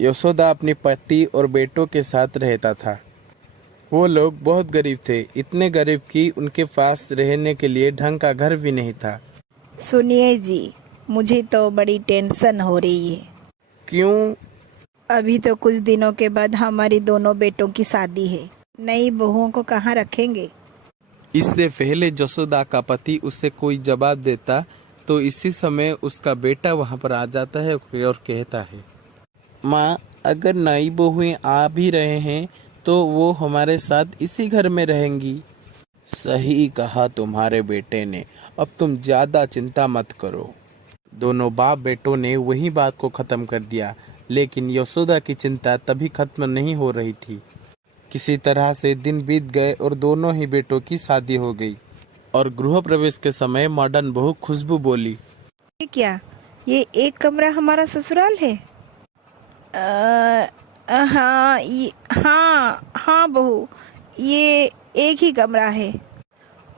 यशोदा अपने पति और बेटों के साथ रहता था। वो लोग बहुत गरीब थे, इतने गरीब कि उनके पास रहने के लिए ढंग का घर भी नहीं था। सुनिए जी, मुझे तो बड़ी टेंशन हो रही है। क्यों? अभी तो कुछ दिनों के बाद हमारी दोनों बेटों की शादी है। नई बहुओं को कहाँ रखेंगे? इससे पहले यशोदा का पति उससे कोई जवाब देता तो इसी समय उसका बेटा वहां पर आ जाता है और कहता है, माँ, अगर नई बहुएं आ भी रहे हैं तो वो हमारे साथ इसी घर में रहेंगी। सही कहा तुम्हारे बेटे ने, अब तुम ज्यादा चिंता मत करो। दोनों बाप बेटों ने वही बात को खत्म कर दिया, लेकिन यशोदा की चिंता तभी खत्म नहीं हो रही थी। किसी तरह से दिन बीत गए और दोनों ही बेटों की शादी हो गई। और गृह प्रवेश के समय मॉडर्न बहू खुशबू बोली, ये क्या? ये एक कमरा हमारा ससुराल है? हाँ बहू, ये एक ही कमरा है।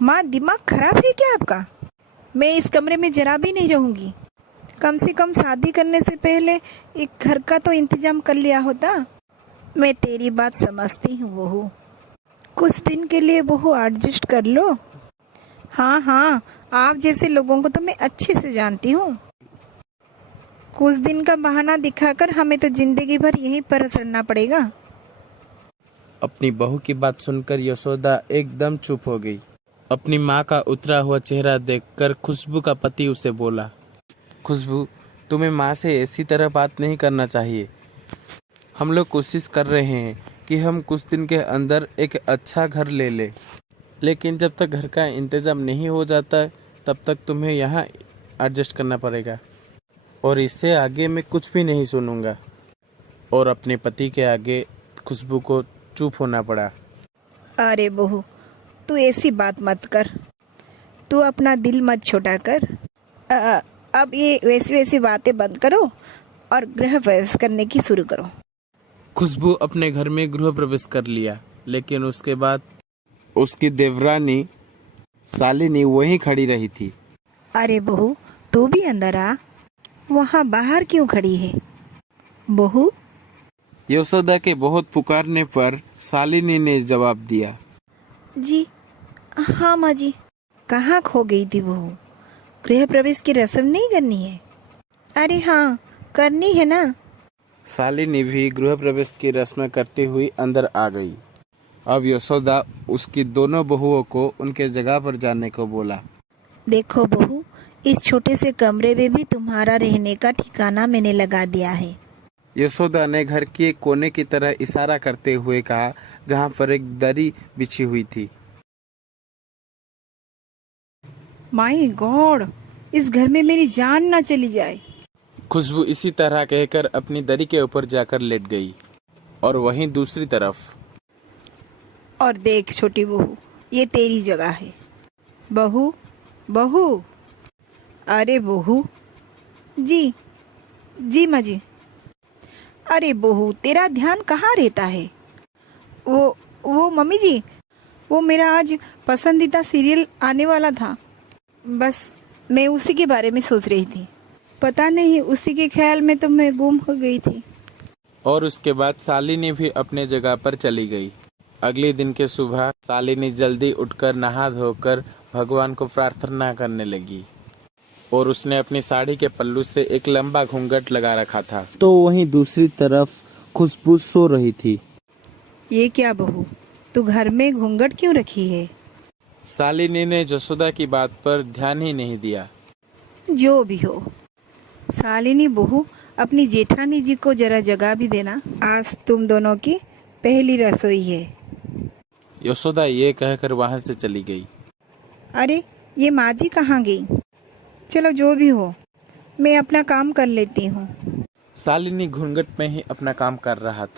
माँ, दिमाग खराब है क्या आपका? मैं इस कमरे में जरा भी नहीं रहूंगी। कम से कम शादी करने से पहले एक घर का तो इंतजाम कर लिया होता। मैं तेरी बात समझती हूँ बहू, कुछ दिन के लिए बहू एडजस्ट कर लो। हाँ हाँ, आप जैसे लोगों को तो मैं अच्छे से जानती हूँ। कुछ दिन का बहाना दिखाकर हमें तो जिंदगी भर यहीं पर सड़ना पड़ेगा। अपनी बहू की बात सुनकर यशोदा एकदम चुप हो गई। अपनी माँ का उतरा हुआ चेहरा देखकर खुशबू का पति उसे बोला, खुशबू, तुम्हें माँ से ऐसी तरह बात नहीं करना चाहिए। हम लोग कोशिश कर रहे हैं कि हम कुछ दिन के अंदर एक अच्छा घर ले लें, लेकिन जब तक घर का इंतजाम नहीं हो जाता तब तक तुम्हें यहाँ एडजस्ट करना पड़ेगा। और इससे आगे मैं कुछ भी नहीं सुनूंगा। और अपने पति के आगे खुशबू को चुप होना पड़ा। अरे बहू, तू ऐसी बात मत कर। तू अपना दिल मत छोटा कर। अब ये वैसी वैसी बातें बंद करो और गृह प्रवेश करने की शुरू करो। खुशबू अपने घर में गृह प्रवेश कर लिया, लेकिन उसके बाद उसकी देवरानी शालिनी वहीं खड़ी रही थी। अरे बहू, तू भी अंदर आ। वहाँ बाहर क्यों खड़ी है बहू? यशोदा के बहुत पुकारने पर शालिनी ने जवाब दिया, जी हाँ माँ जी। कहाँ खो गई थी बहू? गृह प्रवेश की रस्म नहीं करनी है? अरे हाँ, करनी है ना। शालिनी भी गृह प्रवेश की रस्म करती हुई अंदर आ गई। अब यशोदा उसकी दोनों बहुओं को उनके जगह पर जाने को बोला। देखो बहू, इस छोटे से कमरे में भी तुम्हारा रहने का ठिकाना मैंने लगा दिया है। यशोदा ने घर के कोने की तरह इशारा करते हुए कहा, जहाँ पर एक दरी बिछी हुई थी। माय गॉड, इस घर में मेरी जान ना चली जाए। खुशबू इसी तरह कहकर अपनी दरी के ऊपर जाकर लेट गई। और वहीं दूसरी तरफ, और देख छोटी बहू, ये तेरी जगह है। बहू, बहू, अरे बहू। जी जी माँ जी। अरे बहू, तेरा ध्यान कहाँ रहता है? वो मम्मी जी, वो मेरा आज पसंदीदा सीरियल आने वाला था, बस मैं उसी के बारे में सोच रही थी। पता नहीं, उसी के ख्याल में तो मैं गुम हो गई थी। और उसके बाद शालिनी भी अपने जगह पर चली गई। अगले दिन के सुबह शालिनी जल्दी उठकर नहा धोकर भगवान को प्रार्थना करने लगी। और उसने अपनी साड़ी के पल्लू से एक लंबा घूंघट लगा रखा था। तो वहीं दूसरी तरफ खुशबू सो रही थी। ये क्या बहू, तू घर में घूंघट क्यों रखी है? शालिनी ने यशोदा की बात पर ध्यान ही नहीं दिया। जो भी हो, शालिनी बहू, अपनी जेठानी जी को जरा जगह भी देना। आज तुम दोनों की पहली रसोई है। यशोदा ये कहकर वहां से चली गई। अरे, ये माँ जी कहाँ गई? चलो जो भी हो, मैं अपना काम कर लेती हूँ। शालिनी घूंघट में ही अपना काम कर रहा था।